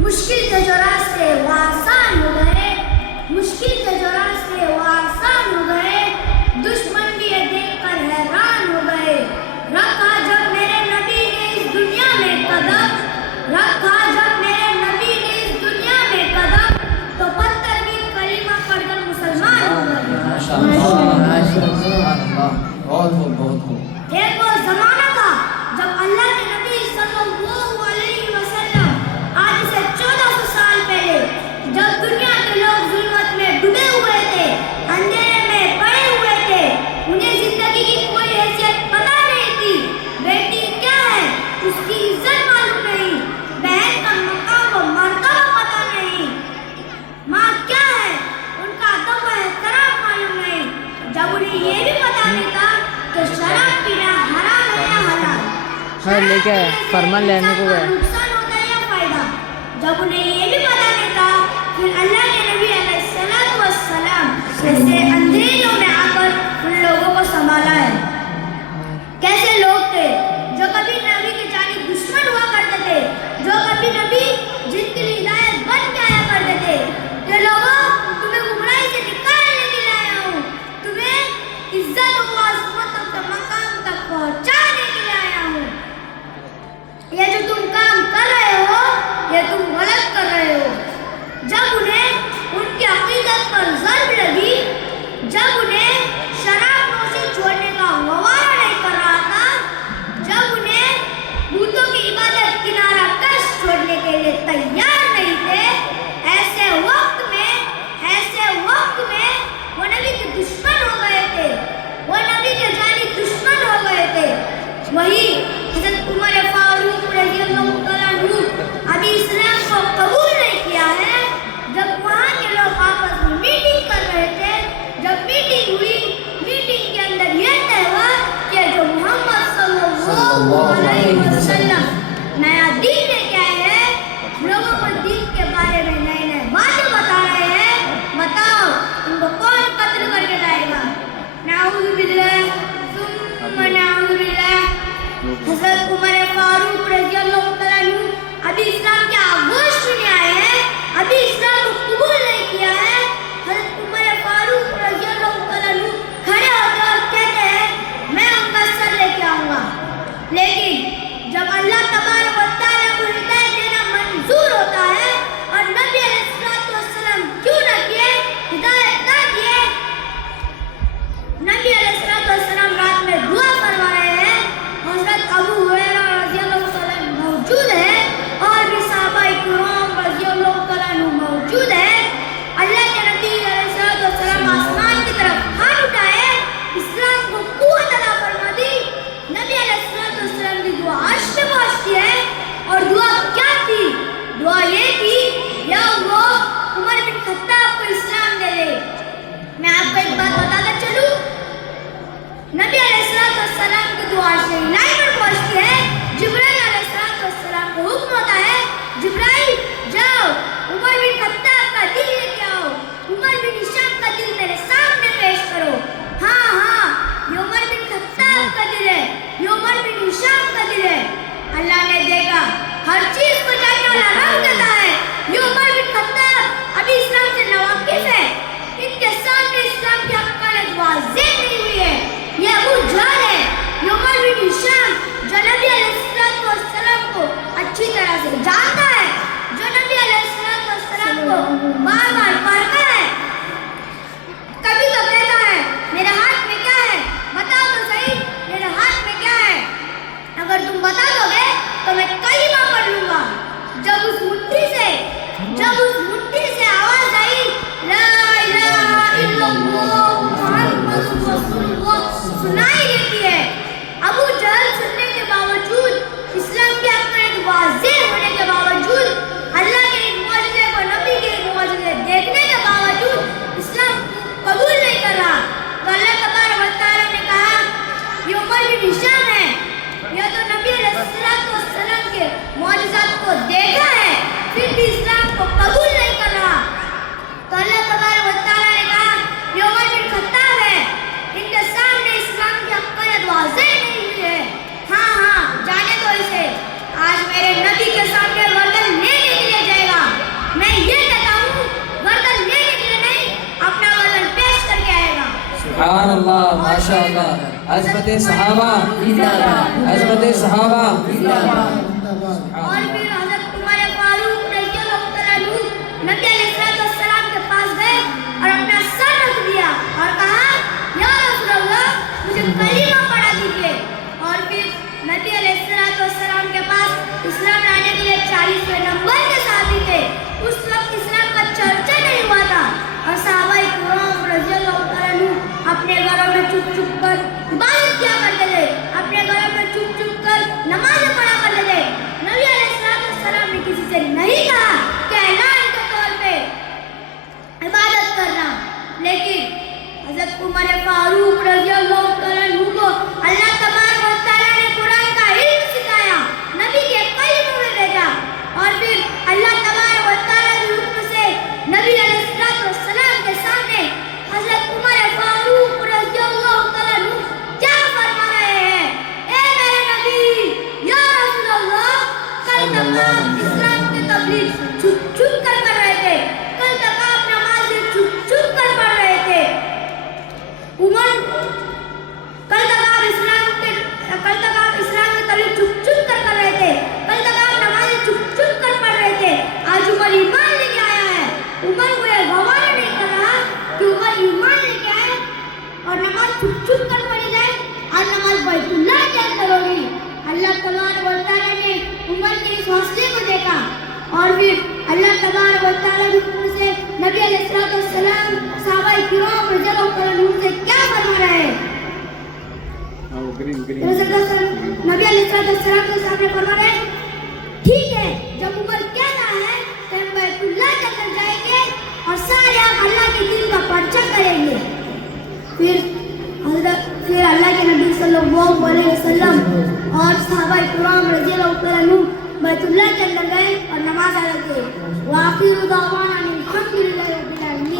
मुश्किल थे जो रास्ते वो आसान हो गए, मुश्किल थे जो रास्ते वो आसान हो गए, दुश्मन भी ये देख कर हैरान हो गए। रखा जब मेरे नबी ने इस दुनिया में कदम, रखा जब मेरे नबी ने इस दुनिया में कदम, तो पत्थर भी कलीमा पढ़कर मुसलमान हो गए। एक वो जमाना था जब अल्लाह के नबी सल्लल्लाहु अलैहि वसल्लम आज से 1400 साल पहले जब दुनिया के लोग जुल्मत में डूबे हुए थे, अंधेरे में पड़े हुए थे, उन्हें जिंदगी की कोई हैसियत पता नहीं थी। बेटी क्या है उसकी इज्जत मालूम नहीं, बहन का मकाम व मर्तबा पता नहीं, माँ क्या है उनका अदब व एहतराम मालूम नहीं। जब उन्हें ये भी पता नहीं था कि शराब पीना हराम है या हलाल, लेके फरमान लेने को गए, नुकसान होता है या फायदा, जब उन्हें ये भी पता नहीं था, फिर अल्लाह के नबी अलैहिस्सलातु वस्सलाम ऐसे अंधेरों में आकर उन लोगों को संभाला है। कैसे लोग थे जो कभी नबी के जानी दुश्मन हुआ करते थे, जो कभी नबी जिनकी हिदायत बन के आया करते थे कि लोगों तुम्हें गुमराही से निकालने के लिए आया हूँ, तुम्हें इज्जत व अज़मत के मकाम तक पहुँचाने के लिए आया हूँ। ये जो तुम काम कर रहे हो ये तुम गलत कर रहे हो। जब उन्हें उनकी अकीदत पर ज़ल्म लगी, जब उन्हें शराब नोशी छोड़ने का गवारा नहीं कर रहा था, जब उन्हें बूतों की इबादत किनारा कश छोड़ने के लिए तैयार नहीं थे, ऐसे वक्त में वो नबी के दुश्मन हो गए थे, वो नबी के जानी दुश्मन हो गए थे। वही हज़रत उमर फारूक रज़ियल्लाहु तआला अन्हु अभी इस्लाम को कबूल नहीं किया है। जब वहाँ के लोग आपस में मीटिंग कर रहे थे, जब मीटिंग हुई, मीटिंग के अंदर यह तय हुआ कि जो मोहम्मद सल्लल्लाहु अलैहि वसल्लम नया दीन लेके आए हैं, लोगों को दीन के बारे में नए नए बातें बता रहे हैं, बताओ उनको कौन कत्ल करके लाएगा? नाऊज़ु बिल्लाह सुम्मा नाऊज़ु बिल्लाह। हज़रत उमर फारूक रज़ियल्लाहु तआला अन्हु अभी इस्लाम के आगोश में नहीं आए हैं, अभी इस्लाम को कबूल नहीं किया है। हज़रत उमर फारूक रज़ियल्लाहु तआला अन्हु खड़े होकर और कहते हैं मैं उनका सर लेके आऊँगा। लेकिन जब अल्लाह तबारक व तआला को हिदायत देना मंजूर होता है और नबी अलैहिस्सलातु वस्सलाम क्यों न किए, हिदायत ना दिए, नबी अलैहिस्सलातु वस्सलाम रात में दुआ फरमा रहे हैं, हज़रत अबू हुरैरा रज़ियल्लाहु तआला मौजूद है और भी सहाबाए किराम रज़ियल्लाहु तआला मौजूद है। अल्लाह के नबी अलैहिस्सलातु वस्सलाम आसमान की तरफ हाथ उठाए, इस्लाम को क़ुव्वत अता फरमा दी। नबी अलैहिस्सलातु वस्सलाम की दुआ अर्श पे पहुंचती है और दुआ क्या थी? दुआ ये थी या अल्लाह उमर बिन खत्ताब को इस्लाम दे दे। मैं आपको एक बात बताकर चलूं, नबी अलैहिस्सलातु वस्सलाम की दुआ अर्श इलाही पर पहुंचती है, जिब्राइल अलैहिस्सलातु वस्सलाम को हुक्म होता है जिब्राइल जाओ उमर बिन खत्ताब का दिल लेके आओ, उमर बिन हिशाम का दिल मेरे सामने पेश करो। हाँ ये उमर बिन खत्ताब का दिल है, ये उमर बिन हिशाम का दिल है। अल्लाह ने देखा हर चीज को जानने वाला रब देता है, ये उमर बिन खत्ताब अभी इस्लाम से नावाकिफ है, इनके सामने इस्लाम की हक़ानियत वाज़ेह नहीं हुई है। ये अबू जहल है, ये उमर बिन हिशाम जो नबी अलैहिस्सलातु वस्सलाम को अच्छी तरह से जानता है, जो नबी अलैहिस्सलातु वस्सलाम को बार-बार पढ़ता है, कभी तो कहता है मेरे हाथ में क्या है, बताओ तो सही मेरे हाथ में क्या है, अगर तुम बता दोगे तो मैं कलीमा पढ़ लूंगा। जब उस मुट्ठी से आवाज आई ला इलाहा इल्लल्लाह मुहम्मदुर रसूलुल्लाह सुनाई देती है, अबू जहल सुनने के बावजूद, इस्लाम की हक़ानियत वाज़ेह होने के बावजूद, अल्लाह के एक मौजज़े को, नबी के एक मौजज़े देखने के बावजूद इस्लाम कबूल नहीं कर रहा। तो अल्लाह तबारक व तआला ने कहा ये उमर बिन हिशाम है, यह तो नबी अलैहिस्सलातु वस्सलाम के मौजज़ात को देखा है फिर भी इस्लाम को कबूल नहीं कर रहा। तो अल्लाह तबारक व तआला ने कहा ये उमर बिन खत्ताब है, इनके सामने इस्लाम की हक़ानियत वाज़ेह سبحان اللہ ماشاء اللہ عظمت صحابہ عظمت صحابہ اور پھر حضرت عمر فاروق رضی اللہ تعالیٰ عنہ نبی علیہ السلام کے پاس گئے اور اپنا سر رکھ دیا اور کہا یا رسول اللہ مجھے کلمہ پڑھا دیجیے اور پھر نبی علیہ السلام کے پاس اسلام لانے کے لیے 40ویں نمبر کے صحابی تھے. اس وقت اسلام کا چرچا نہیں ہوا تھا اور صحابہ کرام رضی اللہ تعالیٰ عنہ اپنے گھروں میں چھپ چھپ کر عبادت کیا کرتے تھے, اپنے گھروں میں چھپ چھپ کر نمازیں پڑھا کرتے تھے. نبی علیہ السلام نے کسی سے نہیں کہا کہ اعلان کے طور پہ عبادت کرنا, لیکن حضرت عمر فاروق رضی اللہ تعالیٰ عنہ کو اللہ تبارک و تعالیٰ نے قرآن کا علم سکھایا, نبی کے قلب میں بھیجا اور پھر اللہ تبارک و تعالیٰ کے حکم سے نبی علیہ السلام کے سامنے حضرت عمر فاروق رضی اللہ تعالیٰ عنہ کیا فرما رہے ہیں, اے میرے نبی یا رسول اللہ, کل تک آپ اسلام کی تبلیغ چھپ چھپ کر رہے تھے, کل تک آپ نمازیں چھپ چھپ کر پڑھ رہے تھے, عمر کل تک آپ اسلام کی تبلیغ چھپ چھپ کر رہے تھے, کل تک آپ نمازیں چھپ چھپ کر پڑھ رہے تھے, آج عمر ایمان لے کے آیا ہے. عمر کو یہ گوارا نہیں کر رہا کہ عمر ایمان لے کے آئے اور نماز چھپ چھپ کر پڑھی جائے, آج نماز بیت اللہ کے اندر ہوگی. اللہ تبارک و تعالیٰ نے عمر کے اس حوصلے کو دیکھا اور پھر اللہ تبارک و تعالیٰ کے حکم سے نبی علیہ السلام صحابہ کرام رضی اللہ عنہ سے کیا فرما رہے ہیں, نبی علیہ السلام کے سامنے فرما رہے ہیں, ٹھیک ہے جب عمر کہہ رہا ہے تو ہم بیت اللہ کے اندر جائیں گے اور سارے آپ اللہ کے دین کا پرچہ کریں گے. پھر اللہ کے نبی صلی اللہ علیہ وسلم اور صحابہ کرام رضی اللہ عنہ بیت اللہ کے اندر گئے اور نماز ادا کی. وآخر دعوانا الحمد للہ رب العالمین.